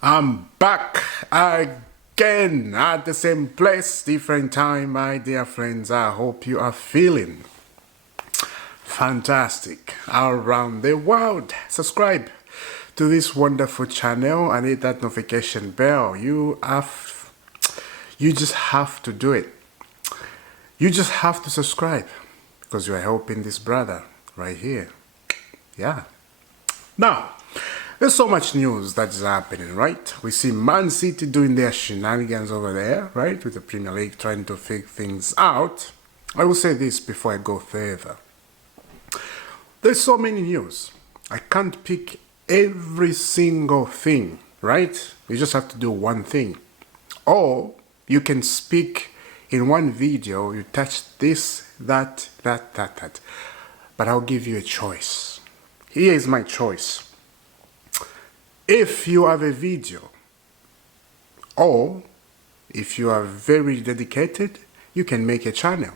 I'm back again at the same place, different time, my dear friends. I hope you are feeling fantastic around the world. Subscribe to this wonderful channel and hit that notification bell. You just have to do it. You just have to subscribe because you are helping this brother right here. Yeah. Now, there's so much news that is happening, right? We see Man City doing their shenanigans over there, right? With the Premier League trying to figure things out. I will say this before I go further. There's so many news. I can't pick every single thing, right? You just have to do one thing. Or you can speak in one video, you touch this, that. But I'll give you a choice. Here is my choice. If you have a video, or if you are very dedicated, you can make a channel,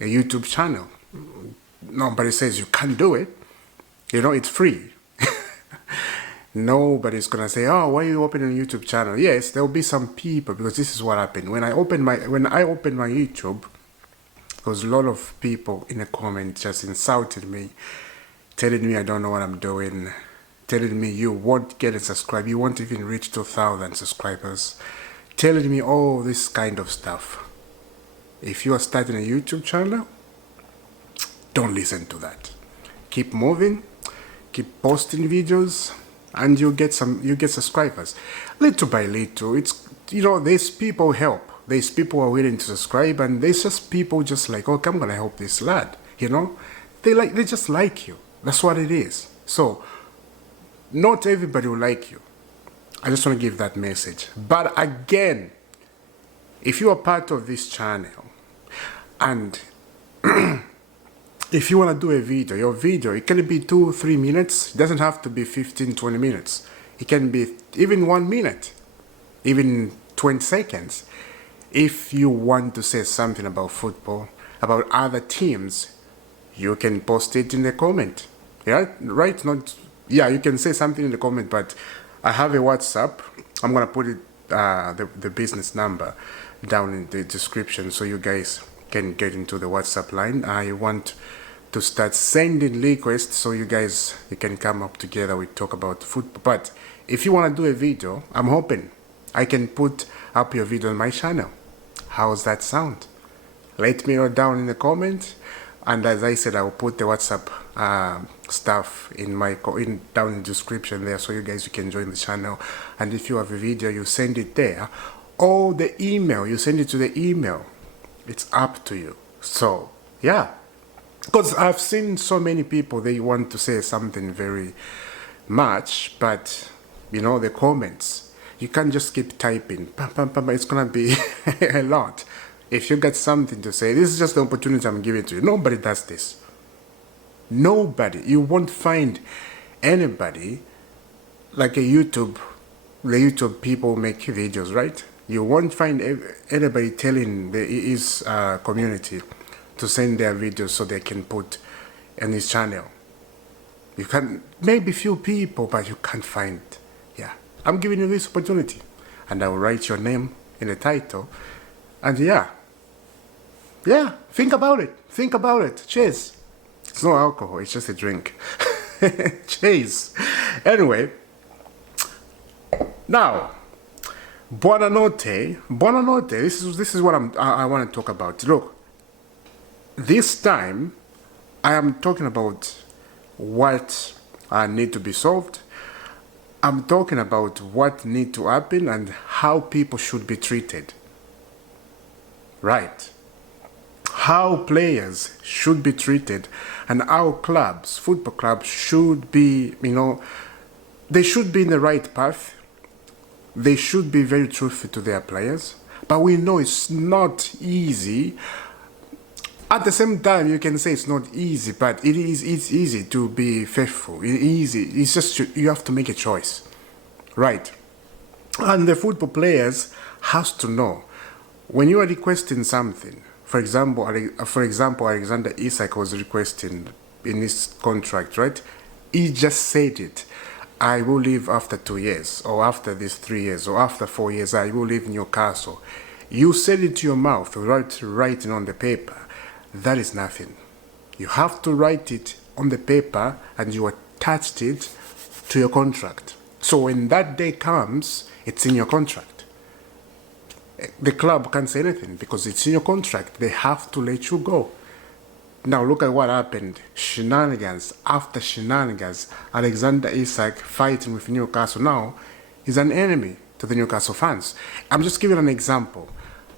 a YouTube channel. Nobody says you can't do it. You know, it's free. Nobody's gonna say, "Oh, why are you opening a YouTube channel?" Yes, there will be some people, because this is what happened when I opened my YouTube. Because a lot of people in the comments just insulted me, telling me I don't know what I'm doing, telling me you won't get a subscribe, you won't even reach 2,000 subscribers, telling me all this kind of stuff. If you are starting a YouTube channel, don't listen to that. Keep moving, keep posting videos, and you get subscribers. Little by little, it's, you know, there's people help. There's people who are willing to subscribe, and there's just people just like, okay, I'm gonna help this lad, you know? They just like you. That's what it is. So, not everybody will like you. I just want to give that message. But again, if you are part of this channel, and if you want to do a video, your video, it can be 2-3 minutes. It doesn't have to be 15-20 minutes. It can be even 1 minute, even 20 seconds. If you want to say something about football, about other teams, you can post it in the comment. Yeah, right? Yeah, you can say something in the comment, but I have a WhatsApp. I'm going to put it, the business number down in the description so you guys can get into the WhatsApp line. I want to start sending requests so you can come up together. We talk about football. But if you want to do a video, I'm hoping I can put up your video on my channel. How's that sound? Let me know down in the comments. And as I said, I will put the WhatsApp stuff down in the description there, so you can join the channel. And if you have a video, you send it there, or the email, you send it to the email. It's up to you. So yeah, because I've seen so many people, they want to say something very much, but you know, the comments, you can't just keep typing. It's gonna be a lot. If you got something to say, this is just the opportunity I'm giving to you. Nobody does this. Nobody. You won't find anybody like the YouTube people make videos, right? You won't find anybody telling his community to send their videos so they can put in his channel. You can, maybe few people, but you can't find. Yeah, I'm giving you this opportunity, and I will write your name in the title. And yeah, think about it. Think about it. Cheers. It's no alcohol, it's just a drink. Cheers. Anyway, now, buonanotte. Buonanotte. This is what I want to talk about. Look, this time I am talking about what need to be solved. I'm talking about what need to happen and how people should be treated. Right. How players should be treated, and how clubs, football clubs, should be, you know, they should be in the right path. They should be very truthful to their players. But we know it's not easy. At the same time, you can say it's not easy, but it's easy to be faithful. It's just you have to make a choice. Right. And the football players has to know, when you are requesting something, for example, Alexander Isak was requesting in his contract, right? He just said it. I will leave after 2 years, or after these 3 years, or after 4 years, I will leave Newcastle. You said it to your mouth, writing on the paper. That is nothing. You have to write it on the paper and you attached it to your contract. So when that day comes, it's in your contract. The club can't say anything because it's in your contract. They have to let you go. Now look at what happened. Shenanigans after shenanigans. Alexander Isak fighting with Newcastle now is an enemy to the Newcastle fans. I'm just giving an example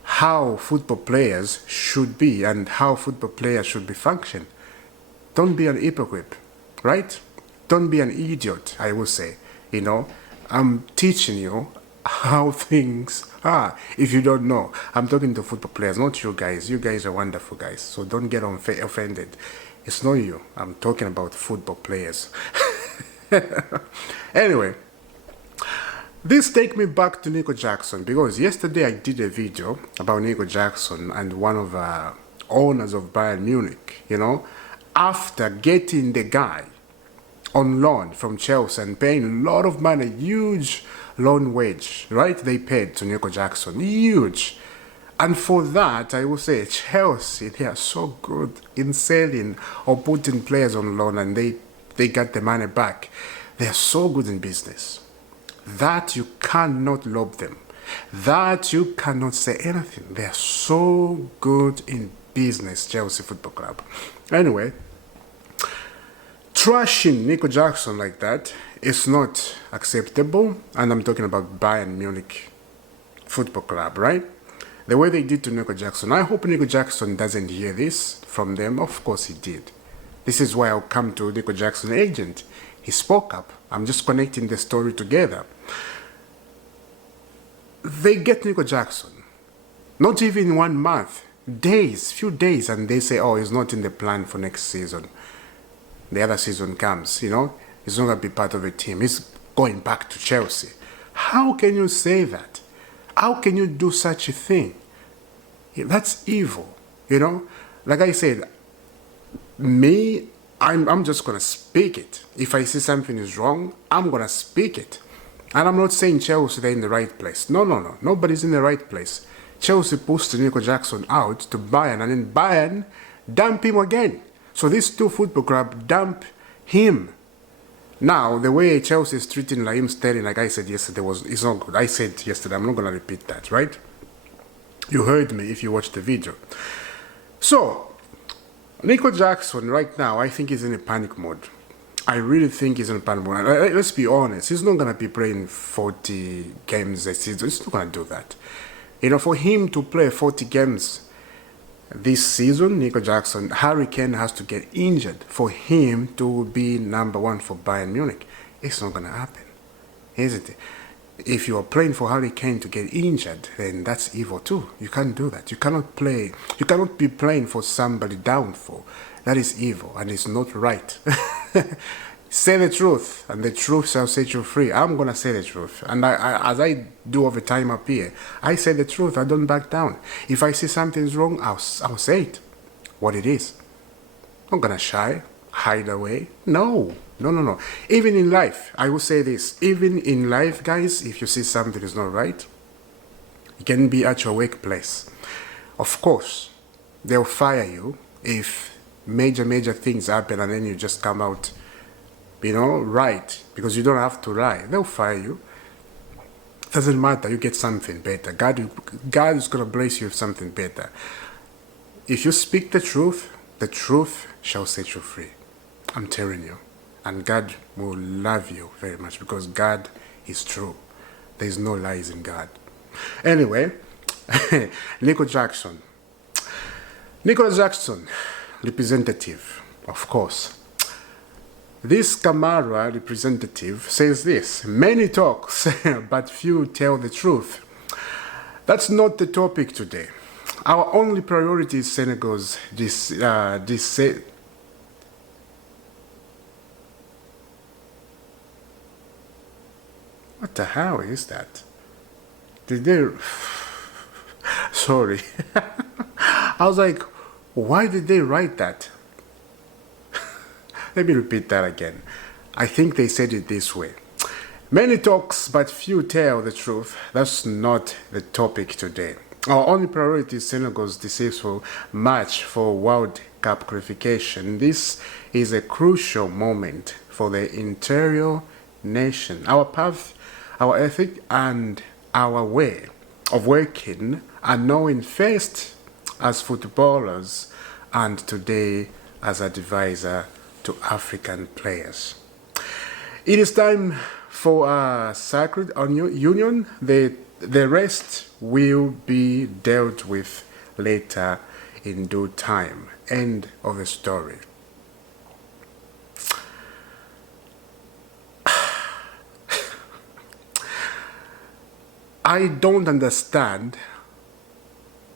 how football players should be and how football players should be function. Don't be an hypocrite, right? Don't be an idiot, I will say. I'm teaching you how things are. If you don't know, I'm talking to football players, not you guys. You guys are wonderful guys, so don't get offended. It's not you. I'm talking about football players. Anyway, this take me back to Nico Jackson because yesterday I did a video about Nico Jackson and one of the owners of Bayern Munich, after getting the guy on loan from Chelsea and paying a lot of money, huge loan wage, right? They paid to Nico Jackson, huge. And for that, I will say Chelsea, they are so good in selling or putting players on loan and they got the money back. They are so good in business that you cannot lob them, that you cannot say anything. They are so good in business, Chelsea Football Club. Anyway, trashing Nico Jackson like that is not acceptable, and I'm talking about Bayern Munich Football Club, right? The way they did to Nico Jackson. I hope Nico Jackson doesn't hear this from them. Of course he did. This is why I'll come to Nico Jackson's agent. He spoke up. I'm just connecting the story together. They get Nico Jackson. Not even 1 month. Few days, and they say, oh, he's not in the plan for next season. The other season comes, he's not going to be part of a team. He's going back to Chelsea. How can you say that? How can you do such a thing? That's evil, Like I said, I'm just going to speak it. If I see something is wrong, I'm going to speak it. And I'm not saying Chelsea, they're in the right place. No. Nobody's in the right place. Chelsea pushed Nico Jackson out to Bayern, and then Bayern dump him again. So these two football clubs dump him. Now, the way Chelsea is treating Raheem Sterling, like I said yesterday, is not good. I said yesterday, I'm not going to repeat that, right? You heard me if you watched the video. So, Nico Jackson right now, I think he's in a panic mode. I really think he's in a panic mode. Let's be honest, he's not going to be playing 40 games a season. He's not going to do that. For him to play 40 games this season, Nico Jackson, Harry Kane has to get injured for him to be number one for Bayern Munich. It's not going to happen, isn't it? If you are playing for Harry Kane to get injured, then that's evil too. You can't do that. You cannot be playing for somebody downfall. That is evil and it's not right. Say the truth, and the truth shall set you free. I'm going to say the truth. And as I do all the time up here, I say the truth. I don't back down. If I see something's wrong, I'll say it. What it is. I'm not going to hide away. No. Even in life, I will say this. Even in life, guys, if you see something is not right, you can be at your workplace. Of course, they'll fire you if major things happen and then you just come out right, because you don't have to lie. They'll fire you. Doesn't matter. You get something better. God is going to bless you with something better. If you speak the truth shall set you free. I'm telling you. And God will love you very much because God is true. There is no lies in God. Anyway, Nicolas Jackson, representative, of course. This Camara representative says this: many talks, but few tell the truth. That's not the topic today. Our only priority is Senegal's What the hell is that? Did they... Sorry. I was like, why did they write that? Let me repeat that again. I think they said it this way. Many talks, but few tell the truth. That's not the topic today. Our only priority is Senegal's deceitful match for World Cup qualification. This is a crucial moment for the interior nation. Our path, our ethic, and our way of working are knowing first as footballers and today as advisor to African players. It is time for a sacred union. The rest will be dealt with later in due time. End of the story. I don't understand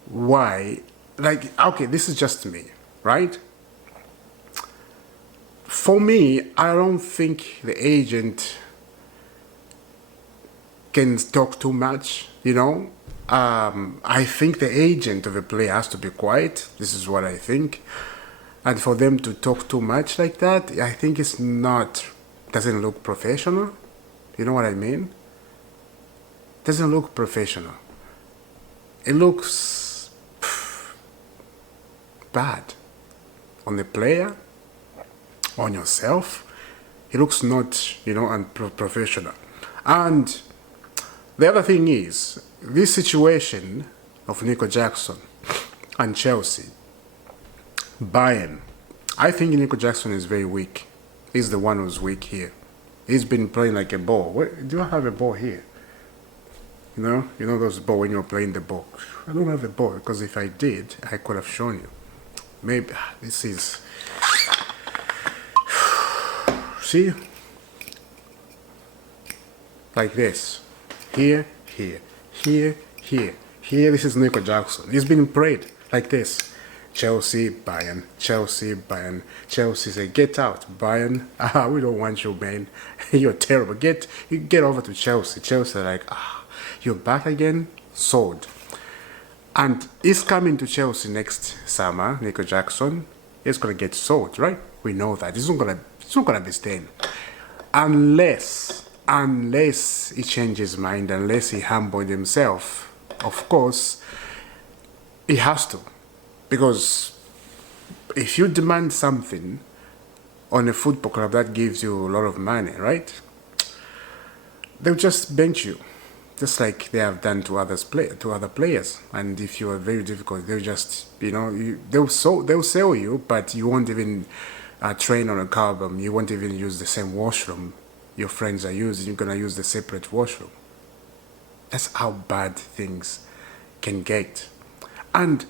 why, like, okay, this is just me, right? For me, I don't think the agent can talk too much, you know. I think the agent of a player has to be quiet. This is what I think. And for them to talk too much like that, I think it's not, doesn't look professional. You know what I mean? Doesn't look professional. It looks bad on the player, on yourself. It looks not, you know, unprofessional. And the other thing is, this situation of Nico Jackson and Chelsea, Bayern, I think Nico Jackson is very weak. He's the one who's weak here. He's been playing like a ball. Wait, do I have a ball here? You know those ball when you're playing the ball. I don't have a ball because if I did, I could have shown you. Maybe this is. See? Like this. Here, here, here, here, here. This is Nico Jackson. He's been prayed like this. Chelsea, Bayern, Chelsea, Bayern. Chelsea say, get out, Bayern. We don't want you, man. You're terrible. You get over to Chelsea. Chelsea like, you're back again? Sold. And he's coming to Chelsea next summer, Nico Jackson. He's gonna get sold, right? We know that. He's not gonna be staying. Unless he changes his mind, unless he humbled himself. Of course, he has to. Because if you demand something on a football club that gives you a lot of money, right? They'll just bench you. Just like they have done to other players. And if you are very difficult, they'll just, you know, they'll sell you, but you won't even train on a carbon. You won't even use the same washroom your friends are using. You're going to use the separate washroom. That's how bad things can get. And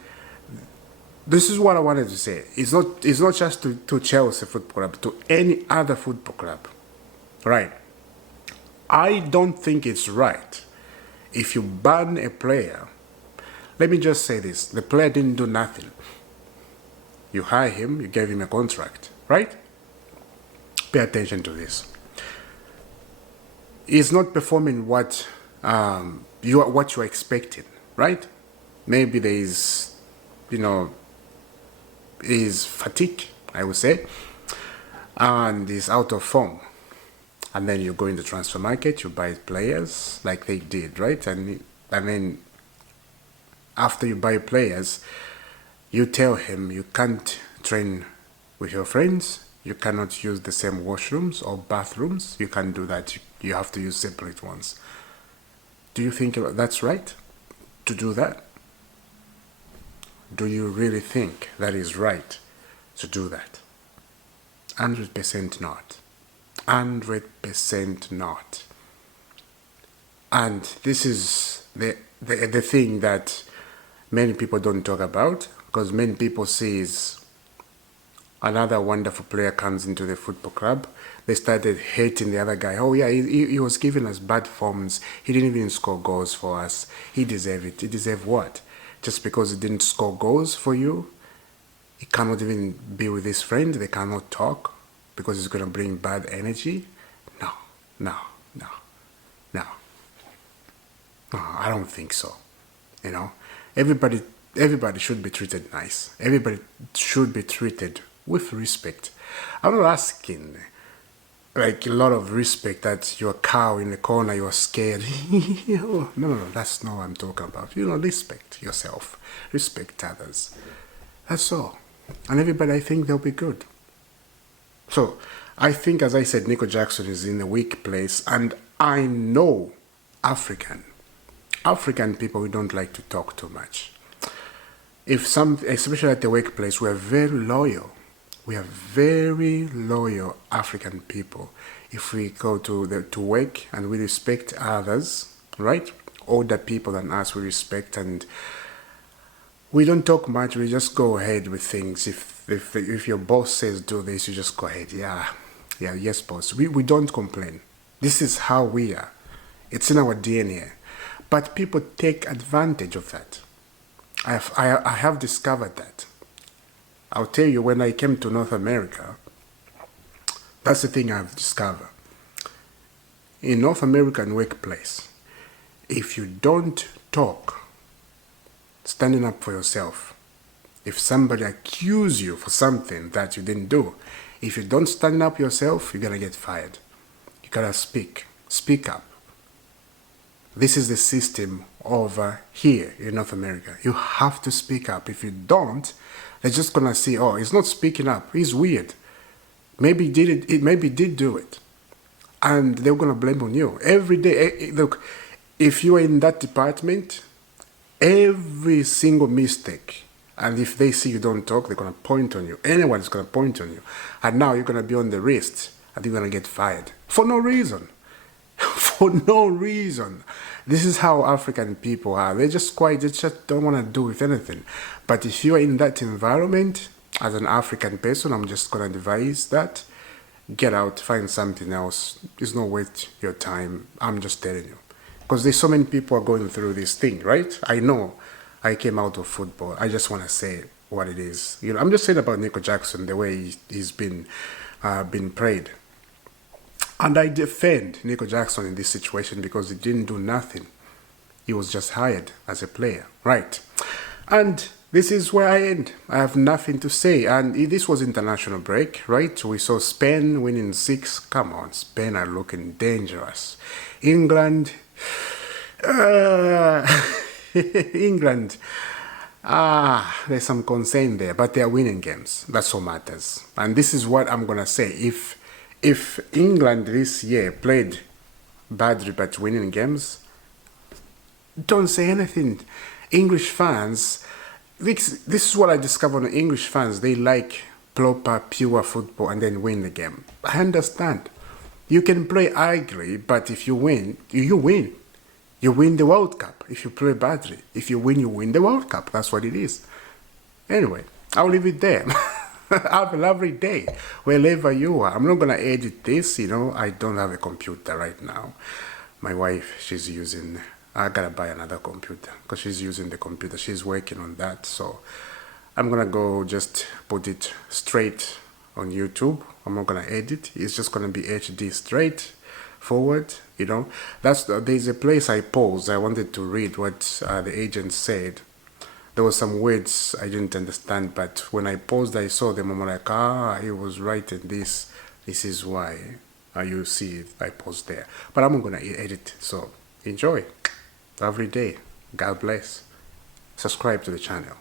this is what I wanted to say. It's not just to Chelsea Football Club, to any other football club. Right? I don't think it's right if you ban a player. Let me just say this. The player didn't do nothing. You hire him, you gave him a contract, right? Pay attention to this. He's not performing what you're expecting, right? Maybe there is, you know, is fatigue, I would say, and is out of form. And then you go in the transfer market, you buy players like they did, right? And then after you buy players, you tell him you can't train with your friends, you cannot use the same washrooms or bathrooms, you can't do that, you have to use separate ones. Do you think that's right to do that? Do you really think that is right to do that? 100% not. 100% not. And this is the thing that many people don't talk about, because many people see is another wonderful player comes into the football club. They started hating the other guy. Oh yeah, he was giving us bad forms. He didn't even score goals for us. He deserved it. He deserved what? Just because he didn't score goals for you? He cannot even be with his friend. They cannot talk because it's going to bring bad energy? No, I don't think so. You know, everybody should be treated nice. Everybody should be treated with respect. I'm not asking like a lot of respect that you're a cow in the corner, you're scared. No, that's not what I'm talking about. Respect yourself, respect others. That's all. And everybody, I think they'll be good. So, I think, as I said, Nico Jackson is in a weak place, and I know African people, we don't like to talk too much. Especially at the workplace, we are very loyal. We are very loyal African people. If we go to work and we respect others, right? Older people than us, we respect, and we don't talk much. We just go ahead with things. If your boss says do this, you just go ahead. Yeah, yes, boss. We don't complain. This is how we are. It's in our DNA. But people take advantage of that. I have discovered that. I'll tell you, when I came to North America, that's the thing I've discovered. In North American workplace, if you don't talk, standing up for yourself, if somebody accuses you for something that you didn't do, if you don't stand up yourself, you're going to get fired. You got to speak up. This is the system over here in North America. You have to speak up. If you don't, they're just going to see, oh, he's not speaking up. He's weird. Maybe he did it. Maybe he did do it. And they're going to blame on you. Every day, look, if you are in that department, every single mistake, and if they see you don't talk, they're going to point on you. Anyone is going to point on you. And now you're going to be on the wrist, and you're going to get fired. For no reason. For no reason. This is how African people are. They just don't want to do with anything. But if you're in that environment, as an African person, I'm just going to advise that. Get out, find something else. It's not worth your time. I'm just telling you. Because there's so many people are going through this thing, right? I know I came out of football. I just want to say what it is. I'm just saying about Nico Jackson, the way he's been prayed. And I defend Nico Jackson in this situation because he didn't do nothing. He was just hired as a player, right? And this is where I end. I have nothing to say. And this was international break, right? We saw Spain winning 6. Come on, Spain are looking dangerous. England, England, there's some concern there, but they're winning games. That's what matters. And this is what I'm going to say. If England this year played badly but winning games, don't say anything. English fans, this is what I discovered on English fans. They like proper, pure football and then win the game. I understand. You can play ugly, but if you win, you win. You win the World Cup. If you play badly, if you win the World Cup. That's what it is. Anyway, I'll leave it there. Have a lovely day, wherever you are. I'm not going to edit this, I don't have a computer right now. My wife, she's using, I got to buy another computer because she's using the computer. She's working on that. So I'm going to go just put it straight on YouTube. I'm not going to edit. It's just going to be HD straight forward, There's a place I paused. I wanted to read what the agent said. There were some words I didn't understand, but when I paused, I saw them. I'm like, he was right in this. This is why you see it. I paused there. But I'm not going to edit. So enjoy. Lovely day. God bless. Subscribe to the channel.